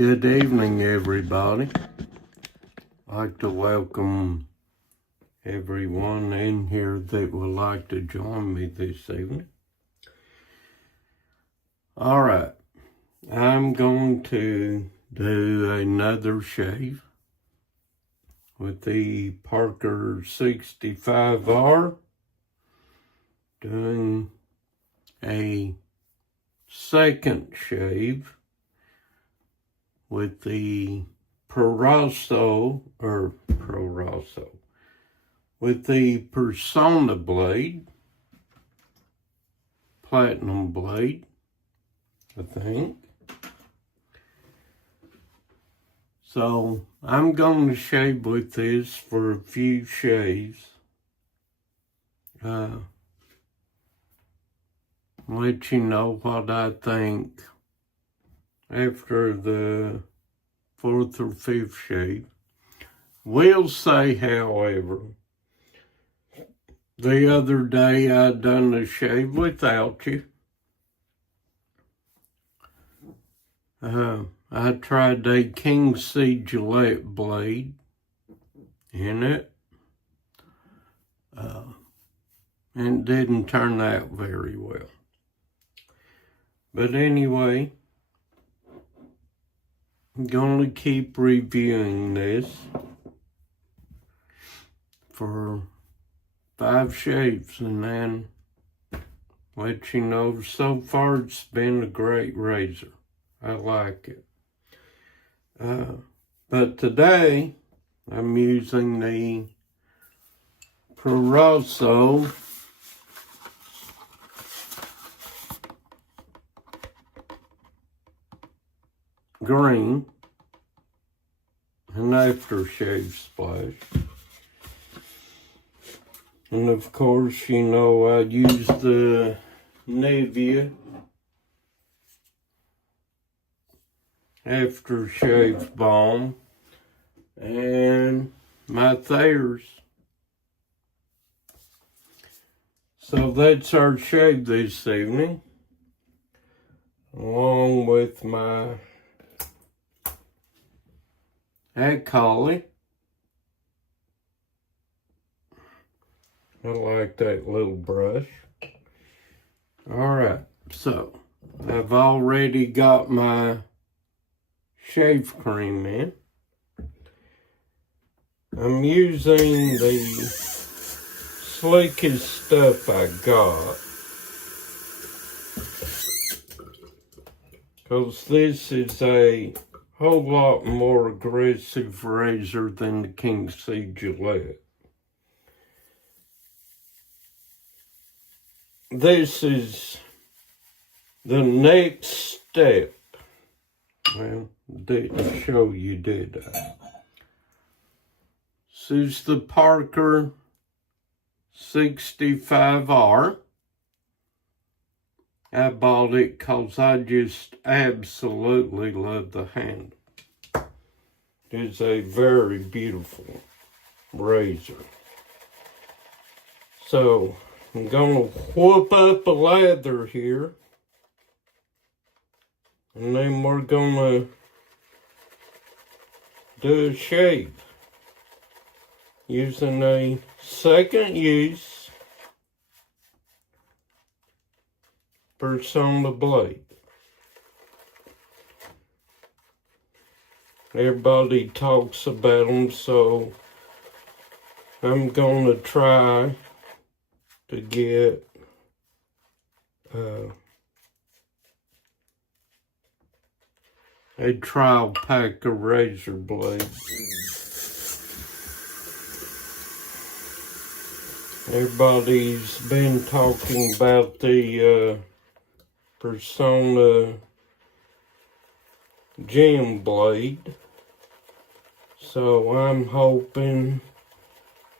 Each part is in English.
Good evening, everybody. I'd like to welcome everyone in here that would like to join me this evening. All right, I'm going to do another shave with the Parker 65R, doing a second shave with the Proraso, with the Personna blade, platinum blade, I think. So I'm going to shave with this for a few shaves. Let you know what I think after the 4th or 5th shave. Will say, however, the other day I done a shave without you. I tried a King C Gillette blade in it. And it didn't turn out very well. But anyway, I'm going to keep reviewing this for 5 shaves and then let you know, so far it's been a great razor. I like it. But today I'm using the Proraso green, an aftershave splash. And of course, you know, I use the Nivea aftershave balm and my Thayers. So that's our shave this evening, along with my Collie. I like that little brush. All right, so I've already got my shave cream in. I'm using the slickest stuff I got, because this is a whole lot more aggressive razor than the King C Gillette. This is the next step. Well, didn't show you, did I? This is the Parker 65R. I bought it because I just absolutely love the handle. It's a very beautiful razor. So I'm going to whoop up a lather here. And then we're going to do a shave using a second use Personna blade. Everybody talks about them, so I'm going to try to get a trial pack of razor blades. Everybody's been talking about the Personna gem blade, so I'm hoping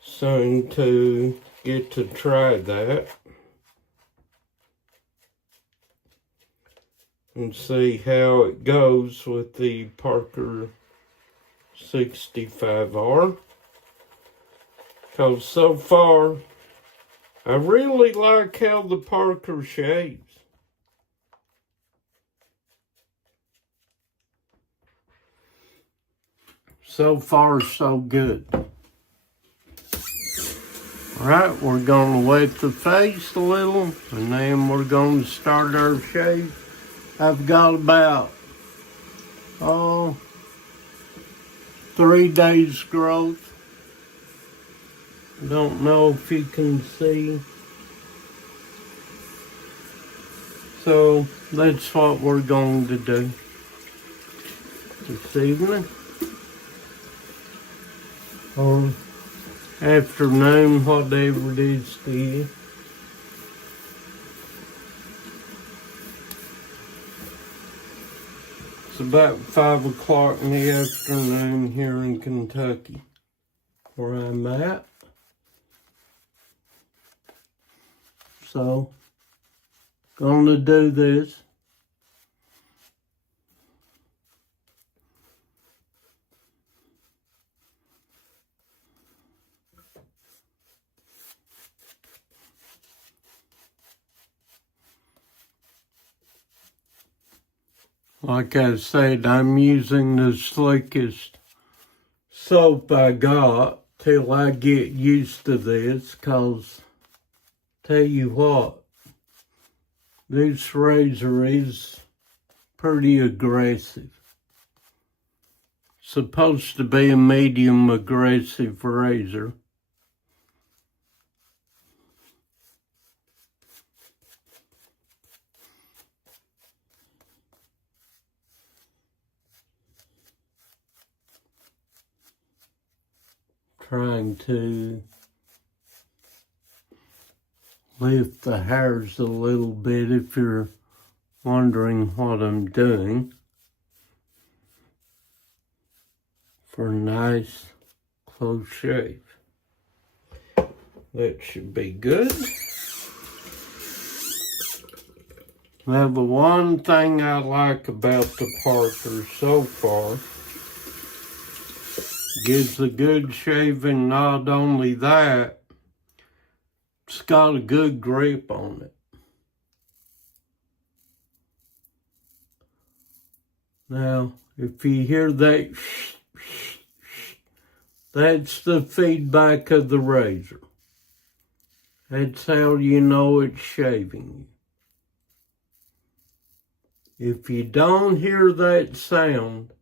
soon to get to try that and see how it goes with the Parker 65R, because so far I really like how the Parker shaves. So far, so good. Alright, we're going to wet the face a little, and then we're going to start our shave. I've got about, 3 days growth. Don't know if you can see. So, that's what we're going to do this evening. Or afternoon, whatever it is to you. It's about 5 o'clock in the afternoon here in Kentucky, where I'm at. So, gonna do this. Like I said, I'm using the slickest soap I got till I get used to this, cause tell you what, this razor is pretty aggressive. Supposed to be a medium aggressive razor. Trying to lift the hairs a little bit if you're wondering what I'm doing. For a nice close shave. That should be good. Now the one thing I like about the Parker so far, gives a good shaving. Not only that, it's got a good grip on it. Now, if you hear that, that's the feedback of the razor. That's how you know it's shaving you. If you don't hear that sound,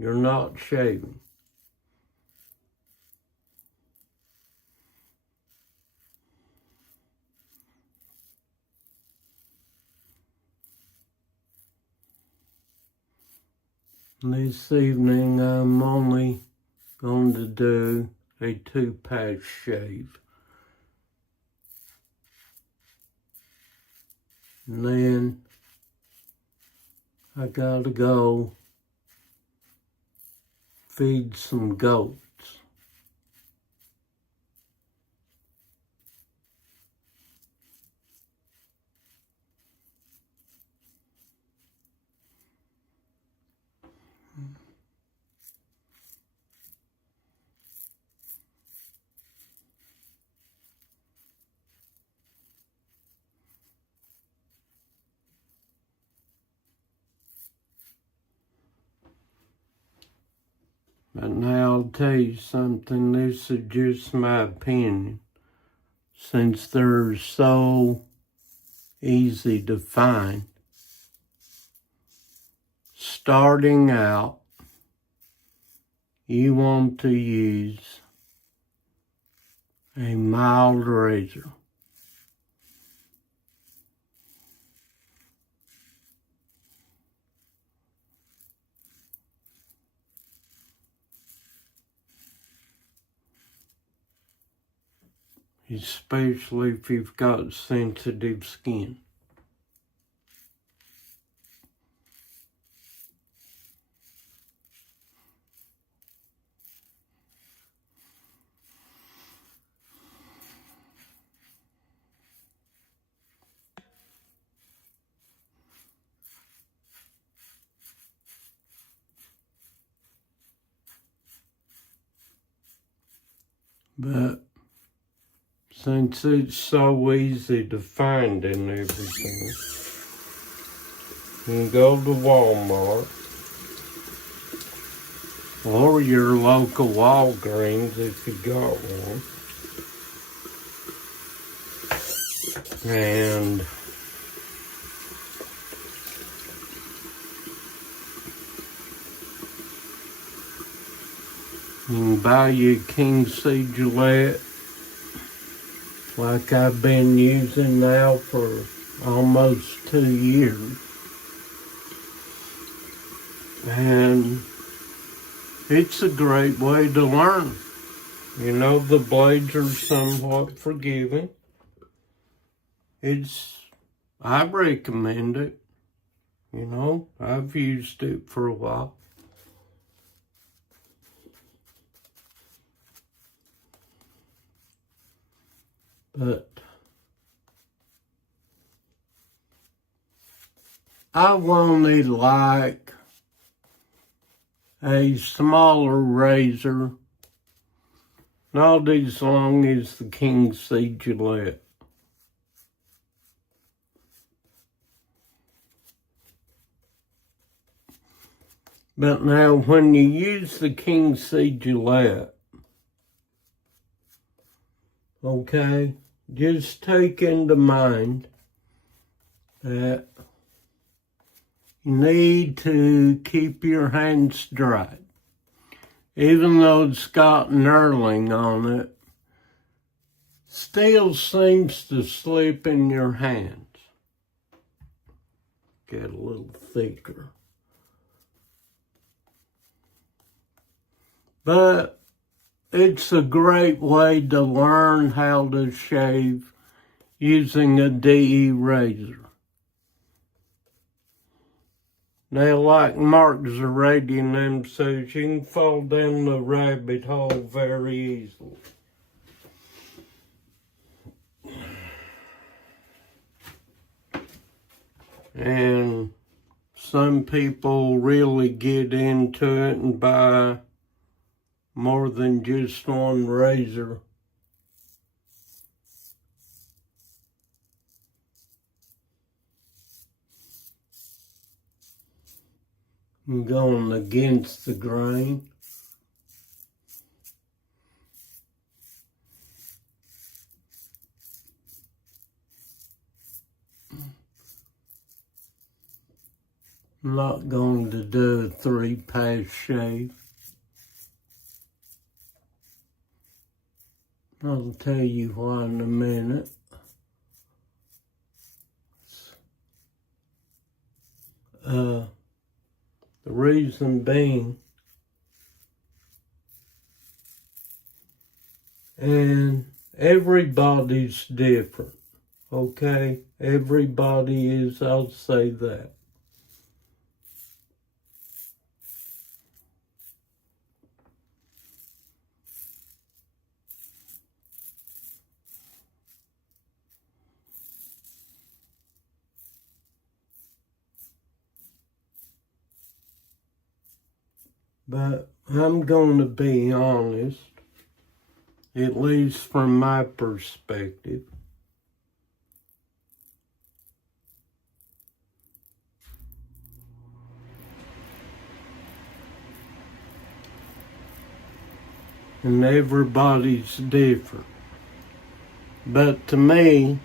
you're not shaving. This evening I'm only going to do a 2-pass shave. And then I gotta go feed some goats. But now I'll tell you something, this is just my opinion. Since they're so easy to find, starting out, you want to use a mild razor. Especially if you've got sensitive skin. But since it's so easy to find and everything, you can go to Walmart or your local Walgreens if you got one. And you can buy you a king seed Gillette like I've been using now for almost 2 years. And it's a great way to learn. You know, the blades are somewhat forgiving. I recommend it. You know, I've used it for a while. But I wanted like a smaller razor, not as long as the king seed Gillette. But now when you use the king seed Gillette, okay, just take into mind that you need to keep your hands dry. Even though it's got knurling on it, still seems to slip in your hands. Get a little thicker. But it's a great way to learn how to shave using a DE razor. Now, like Mark Zaradian them says, you can fall down the rabbit hole very easily. And some people really get into it and buy more than just one razor. I'm going against the grain. I'm not going to do a 3-pass shave. I'll tell you why in a minute. The reason being, and everybody's different, okay? Everybody is, I'll say that. But I'm going to be honest, at least from my perspective. And everybody's different. But to me,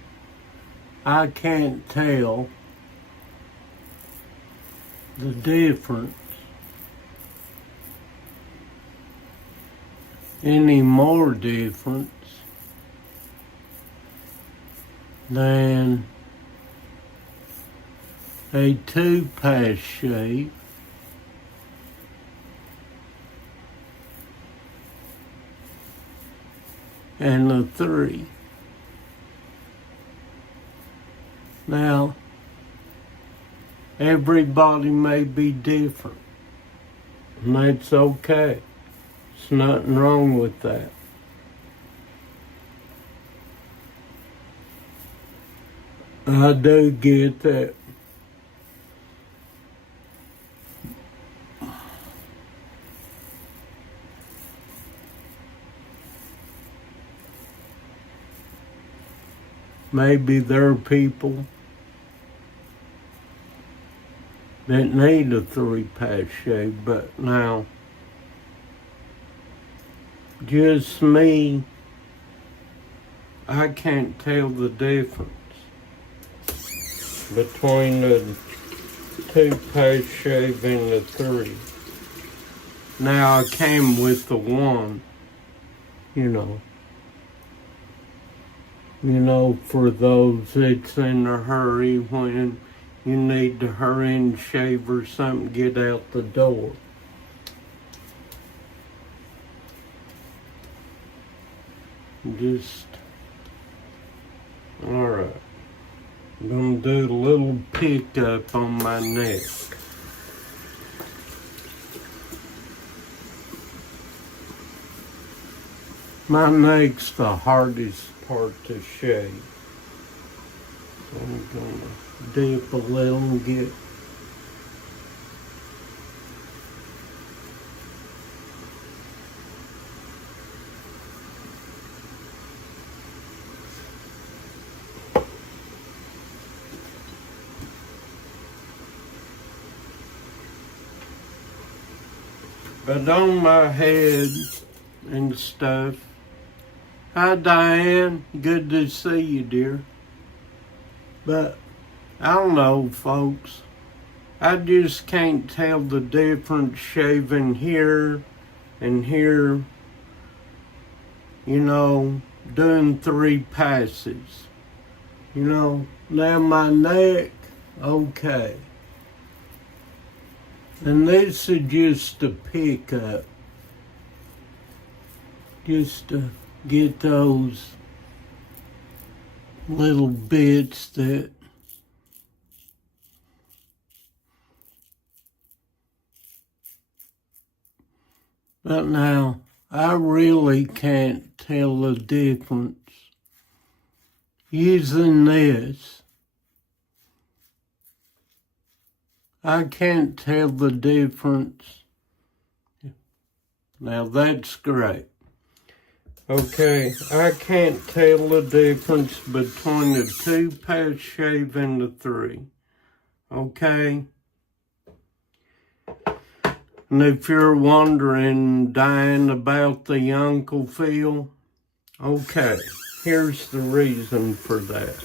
I can't tell the difference any more difference than a 2-pass shave and a 3. Now, everybody may be different, and that's okay. There's nothing wrong with that. I do get that. Maybe there are people that need a 3-pass shave, but now just me, I can't tell the difference between the toothpaste shave and the 3. Now I came with the 1, you know. For those that's in a hurry when you need to hurry and shave or something, get out the door. Alright. I'm gonna do a little pickup on my neck. My neck's the hardest part to shave. So I'm gonna dip a little and get but on my head and stuff. Hi Diane, good to see you, dear. But I don't know, folks. I just can't tell the difference shaving here and here, doing 3 passes. Now my neck, okay. And this is just a pickup. Just to get those little bits that but now I really can't tell the difference using this. I can't tell the difference. Now that's great. Okay, I can't tell the difference between the toothpaste shave and the 3. Okay? And if you're wondering, Diane, about the Uncle Phil, okay, here's the reason for that.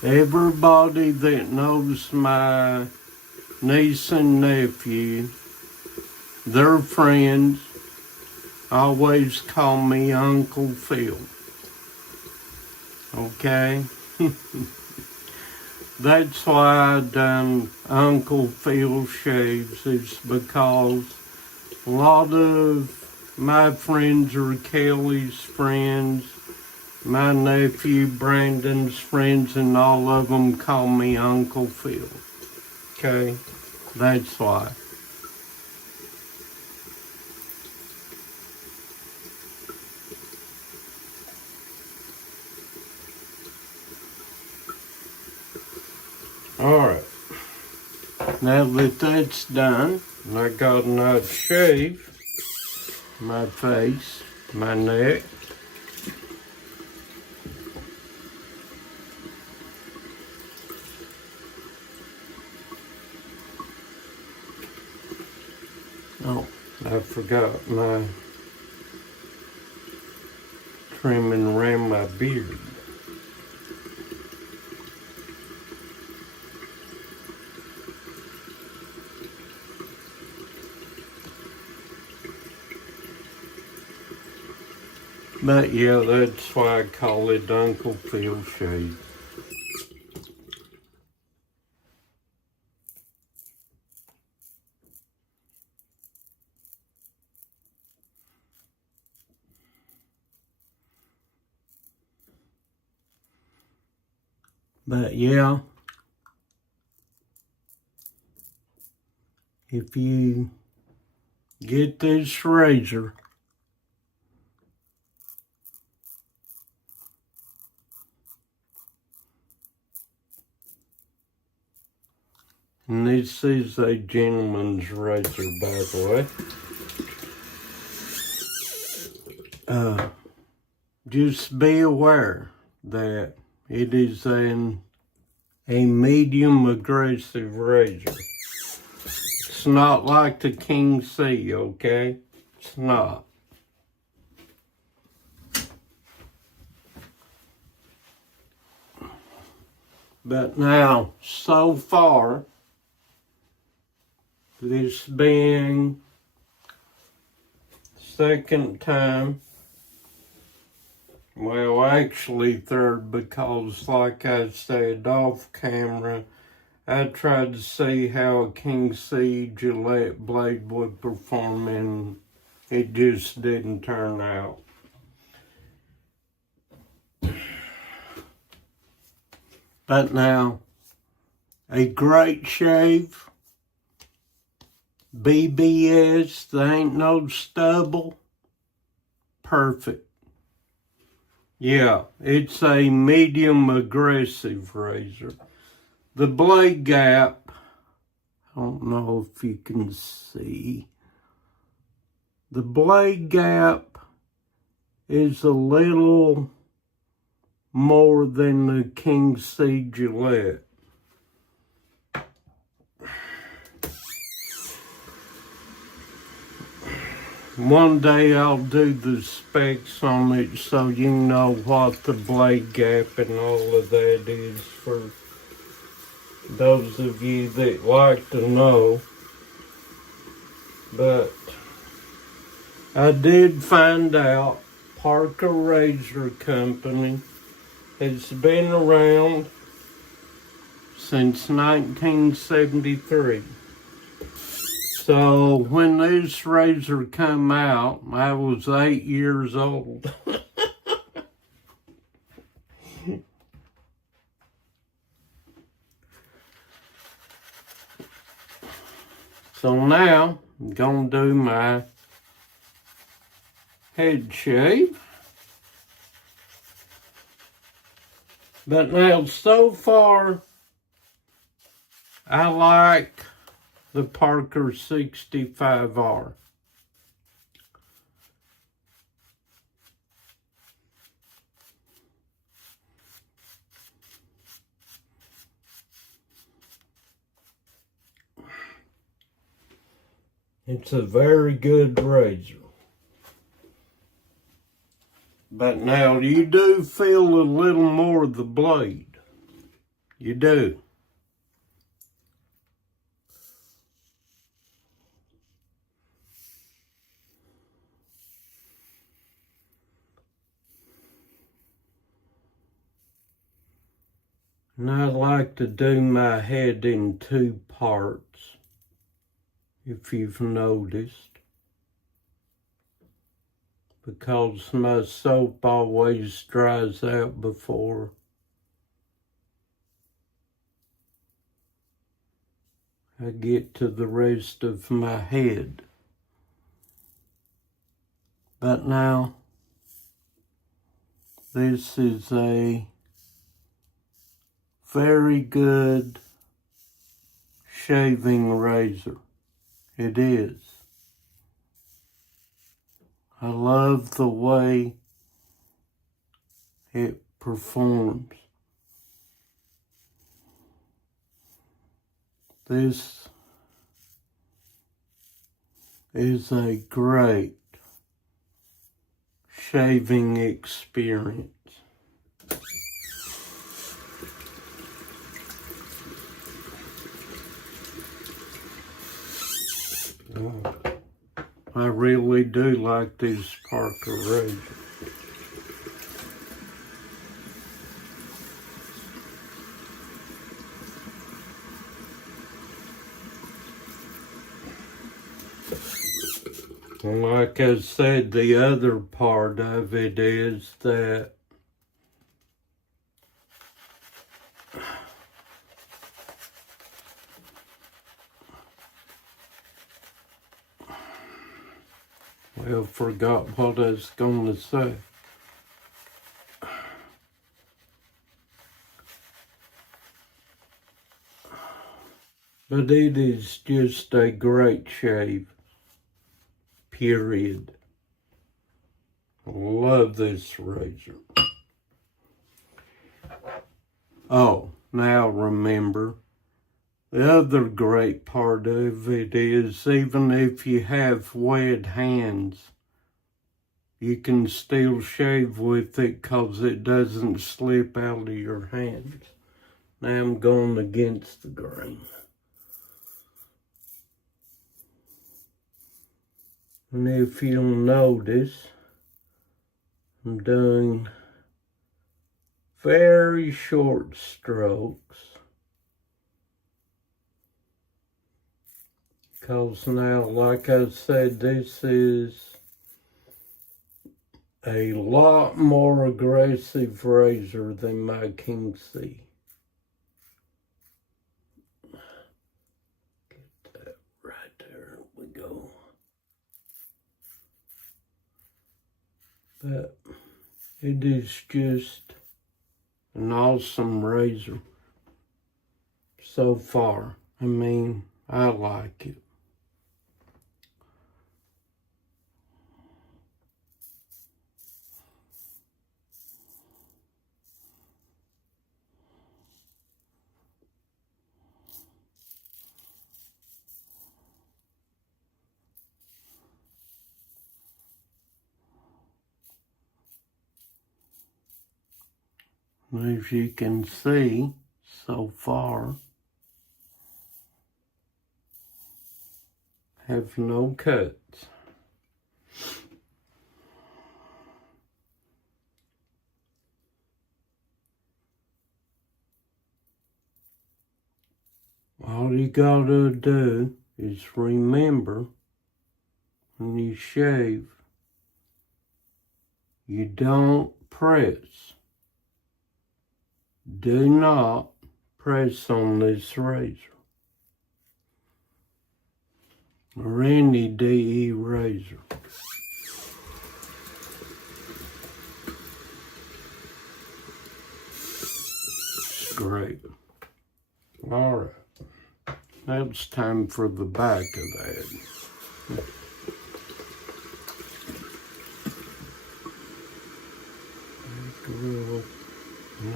Everybody that knows my niece and nephew, their friends, always call me Uncle Phil. Okay? That's why I done Uncle Phil shaves. It's because a lot of my friends are Kelly's friends, my nephew Brandon's friends, and all of them call me Uncle Phil. Okay? That's why. Alright. Now that that's done, and I got a nice shave, my face, my neck. Oh, I forgot my trimming around my beard. But yeah, that's why I call it Uncle Phil shave. But yeah, if you get this razor, and this is a gentleman's razor, by the way, just be aware that it is a medium aggressive razor. not like the King C, okay? It's not. But now, so far, this being second time, well, actually third, because like I said off camera, I tried to see how a King C Gillette blade would perform, and it just didn't turn out. But now, a great shave, BBS, there ain't no stubble, perfect. Yeah, it's a medium aggressive razor. The blade gap, I don't know if you can see, the blade gap is a little more than the King C Gillette. One day I'll do the specs on it so you know what the blade gap and all of that is for those of you that like to know. But I did find out Parker Razor Company has been around since 1973. So when this razor come out, I was 8 years old. So now I'm gonna do my head shave. But now, so far, I like the Parker 65R. It's a very good razor. But now you do feel a little more of the blade. You do. And I like to do my head in two parts, if you've noticed, because my soap always dries out before I get to the rest of my head. But now, this is a very good shaving razor. It is. I love the way it performs. This is a great shaving experience. Oh, I really do like this Parker razor. And like I said, the other part of it is that well, forgot what I was going to say. But it is just a great shave. Period. I love this razor. Oh, now remember, The other great part of it is even if you have wet hands, you can still shave with it because it doesn't slip out of your hands. Now I'm going against the grain. And if you'll notice, I'm doing very short strokes. Because now, like I said, this is a lot more aggressive razor than my King C. Get that right there, we go. But it is just an awesome razor so far. I mean, I like it. As you can see, so far, have no cuts. All you gotta do is remember, when you shave, you don't press. Do not press on this razor or any DE razor. It's great. All right. Now it's time for the back of that.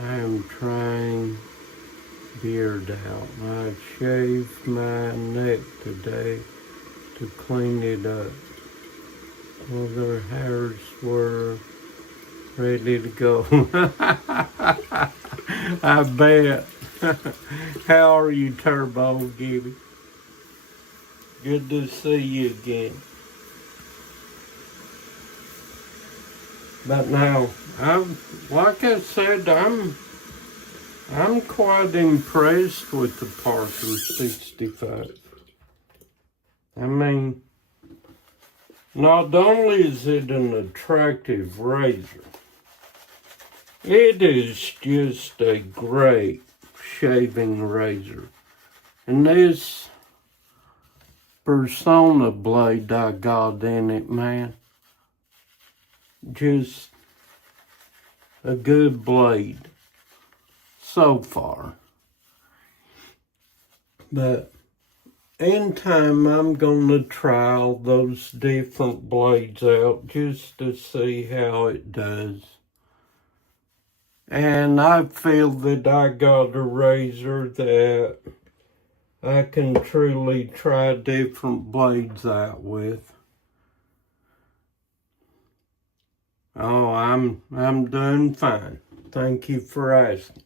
I'm trying beard out. I shaved my neck today to clean it up. Well, their hairs were ready to go. I bet. How are you, Turbo Gibby? Good to see you again. But now, like I said, I'm quite impressed with the Parker 65. I mean, not only is it an attractive razor, it is just a great shaving razor. And this Personna blade I got in it, man, just a good blade so far. But in time, I'm going to try all those different blades out just to see how it does. And I feel that I got a razor that I can truly try different blades out with. Oh, I'm doing fine. Thank you for asking.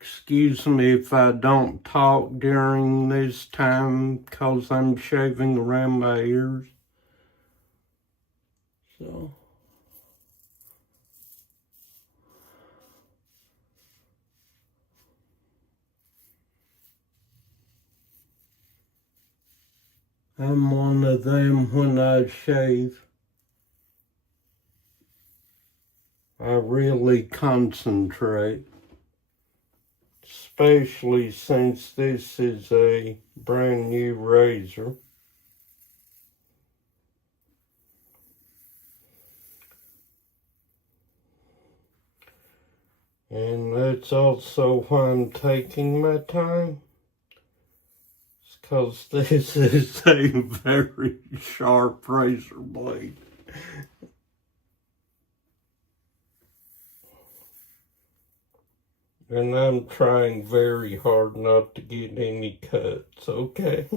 Excuse me if I don't talk during this time because I'm shaving around my ears. So. I'm one of them when I shave. I really concentrate, especially since this is a brand new razor. And that's also why I'm taking my time. It's because this is a very sharp razor blade. And I'm trying very hard not to get any cuts, okay?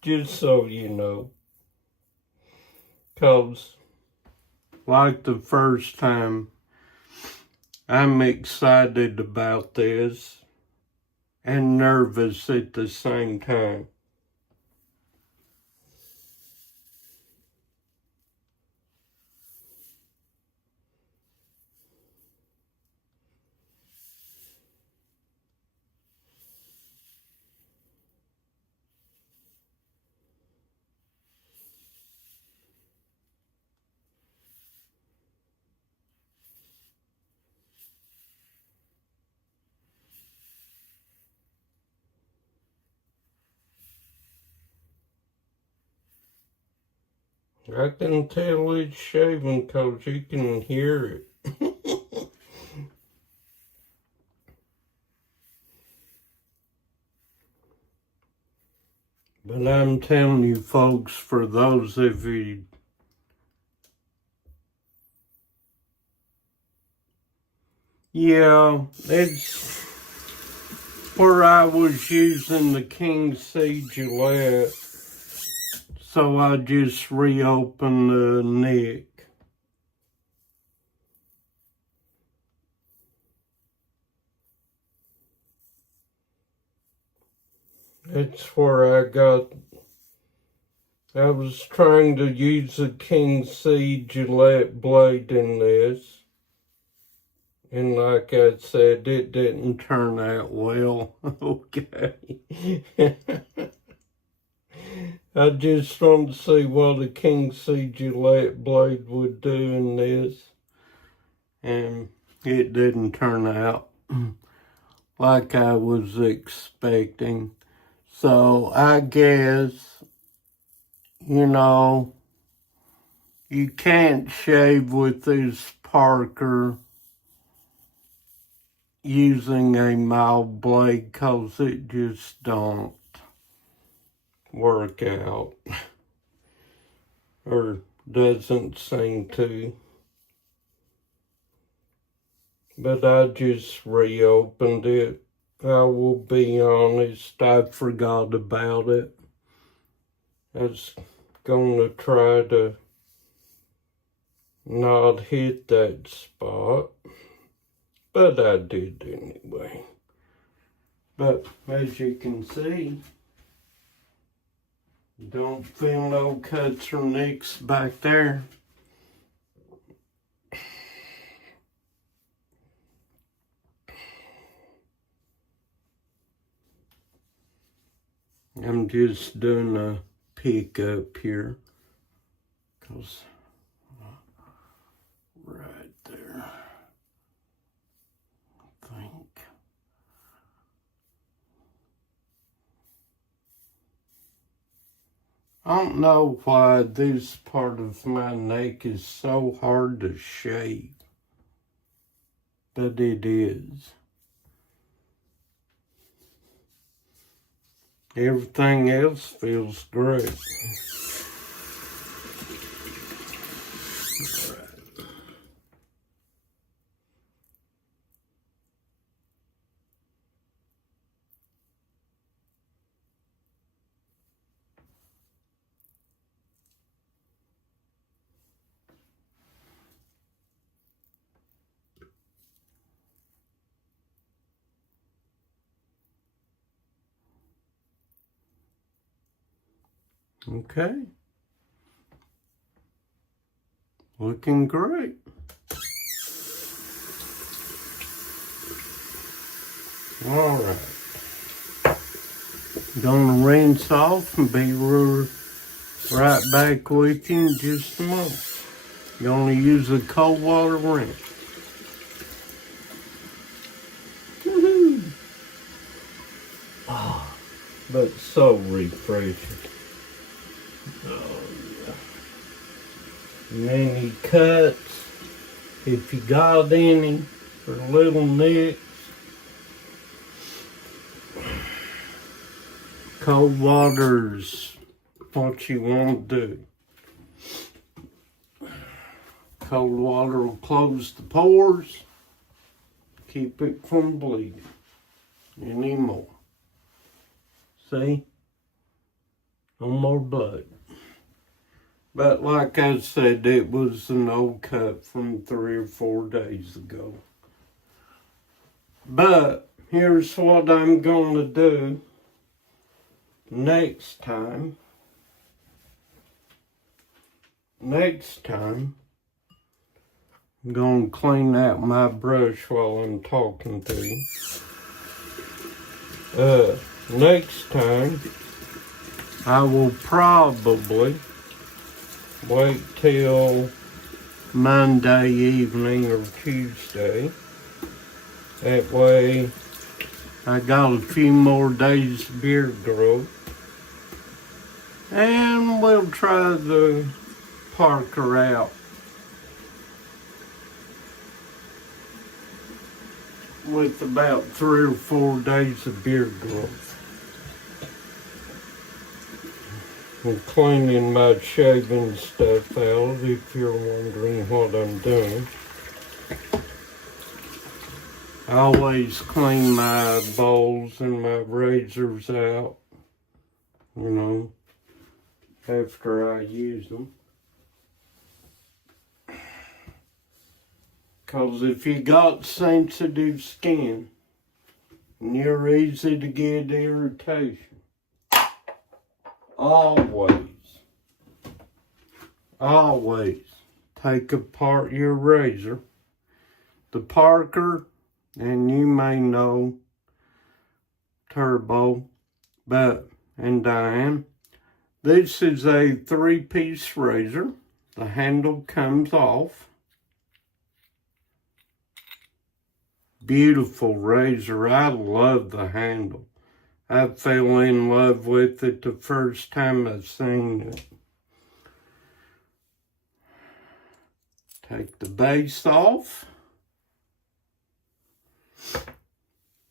Just so you know. 'Cause, like the first time, I'm excited about this and nervous at the same time. I can tell it's shaving 'cause you can hear it. But I'm telling you folks, for those of you, yeah, it's where I was using the King C Gillette, so I just reopened the neck. That's where I was trying to use the King C Gillette blade in this. And like I said, it didn't turn out well. Okay. I just wanted to see what a King C Gillette blade would do in this. And it didn't turn out like I was expecting. So I guess, you know, you can't shave with this Parker using a mild blade 'cause it just don't work out. Or doesn't seem to. But I just reopened it. I will be honest, I forgot about it. I was gonna try to not hit that spot, but I did anyway. But as you can see, don't feel no cuts or nicks back there. I'm just doing a pick up here, 'cause right there, I think. I don't know why this part of my neck is so hard to shave, but it is. Everything else feels great. Okay. Looking great. All right. Gonna rinse off and be right back with you in just a moment. Gonna use a cold water rinse. Woohoo! Oh, but so refreshing. Oh, yeah. Many cuts, if you got any, for little nicks. Cold water's what you want to do. Cold water will close the pores, keep it from bleeding anymore. See? No more blood. But like I said, it was an old cut from 3 or 4 days ago. But here's what I'm going to do next time. Next time, I'm going to clean out my brush while I'm talking to you. Next time, I will probably wait till Monday evening or Tuesday. That way, I got a few more days beard growth. And we'll try the Parker out with about 3 or 4 days of beard growth. I'm cleaning my shaving stuff out, if you're wondering what I'm doing. I always clean my bowls and my razors out, you know, after I use them. Because if you got sensitive skin, you're easy to get irritation. Always take apart your razor. The Parker, and you may know Turbo, and Diane, this is a 3-piece razor. The handle comes off. Beautiful razor. I love the handle. I fell in love with it the first time I seen it. Take the base off.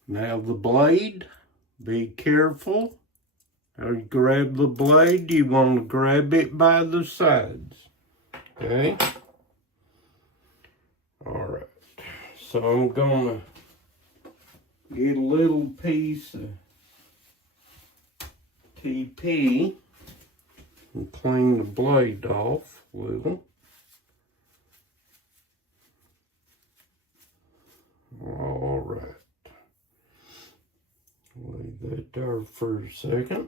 Now the blade, be careful. As you grab the blade, you want to grab it by the sides. Okay? Alright. So I'm going to get a little piece of TP and clean the blade off a little. Alright. Leave that there for a second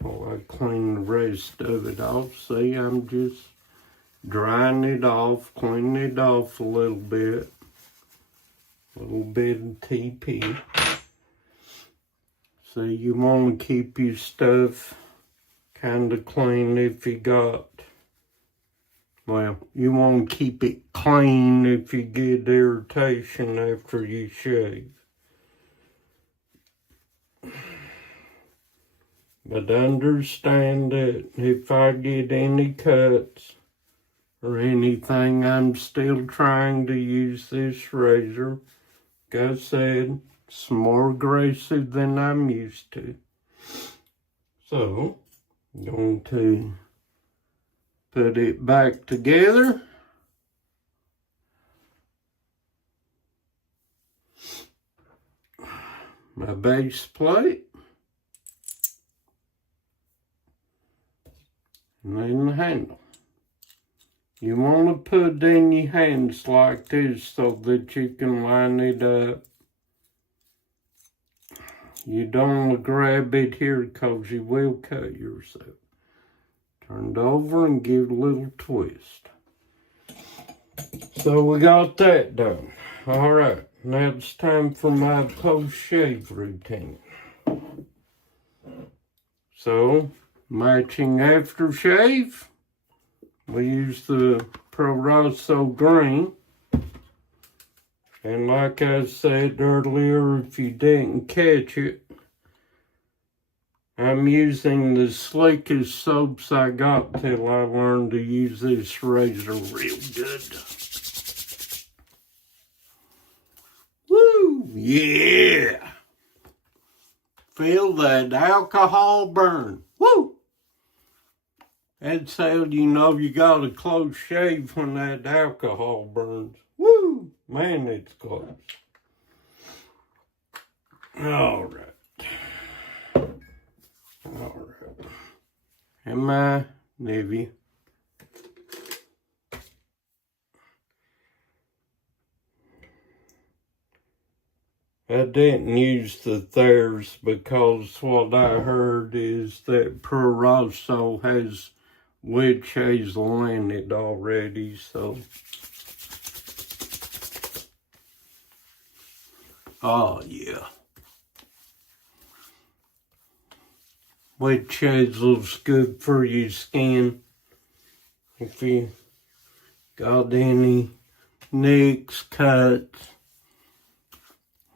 while I clean the rest of it off. See, I'm just drying it off, cleaning it off a little bit. A little bit of TP. So you want to keep your stuff kind of clean if you got, well, you want to keep it clean if you get irritation after you shave. But understand that if I get any cuts or anything, I'm still trying to use this razor. Like I said, it's more aggressive than I'm used to. So, I'm going to put it back together. My base plate. And then the handle. You want to put it in your hands like this so that you can line it up. You don't want to grab it here because you will cut yourself. Turn it over and give it a little twist. So we got that done. Alright, now it's time for my post-shave routine. So, matching aftershave. We use the Proraso green. And like I said earlier, if you didn't catch it, I'm using the slickest soaps I got till I learned to use this razor real good. Woo! Yeah! Feel that alcohol burn. Woo! That's how you know you got a close shave when that alcohol burns. Woo! Man, it's close. All right. All right. And my nephew. I didn't use the theirs because what I heard is that Proraso has witch hazel in it already, so. Oh, yeah. Witch hazel's good for your skin. If you got any nicks, cuts,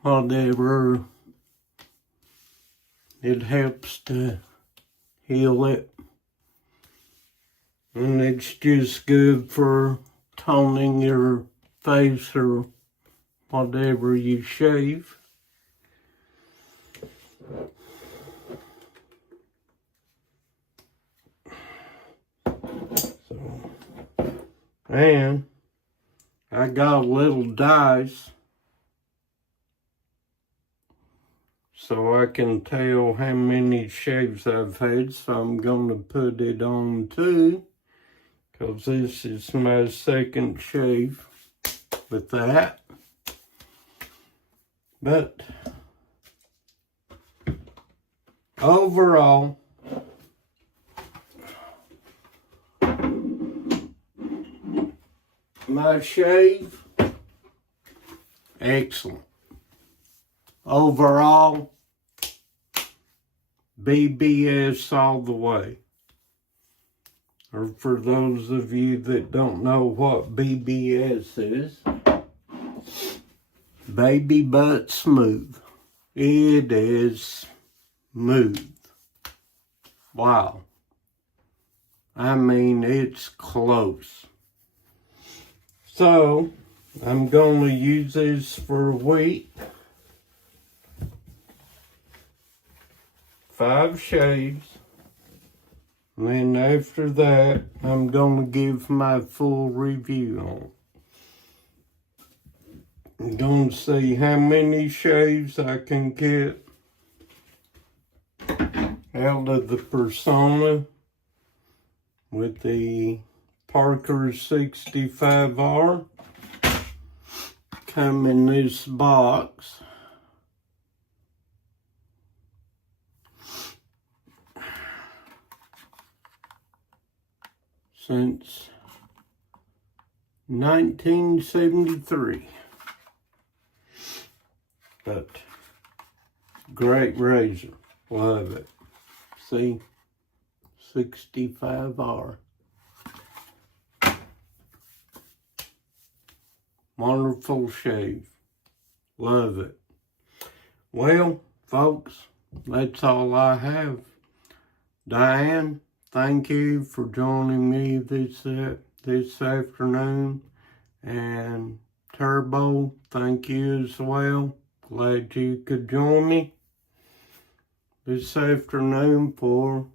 whatever, it helps to heal it. And it's just good for toning your face or whatever you shave. So, and I got a little dice so I can tell how many shaves I've had, so I'm going to put it on too, because this is my second shave with that. But overall, my shave, excellent. Overall, BBS all the way. Or for those of you that don't know what BBS is, baby butt smooth. It is smooth. Wow. I mean, it's close. So, I'm going to use this for a week. 5 shaves. And then after that, I'm going to give my full review on it. I'm going to see how many shaves I can get out of the Personna with the Parker 65R. Come in this box. Since 1973. But great razor. Love it. See? 65R. Wonderful shave. Love it. Well, folks, that's all I have. Diane, thank you for joining me this afternoon. And Turbo, thank you as well. Glad you could join me this afternoon for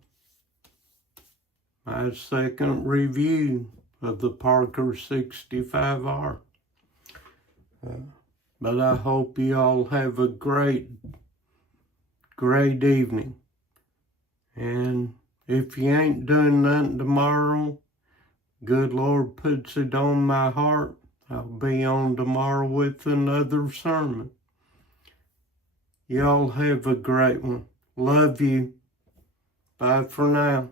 my second review of the Parker 65R. But I hope you all have a great evening. And if you ain't doing nothing tomorrow, good Lord puts it on my heart, I'll be on tomorrow with another sermon. Y'all have a great one. Love you. Bye for now.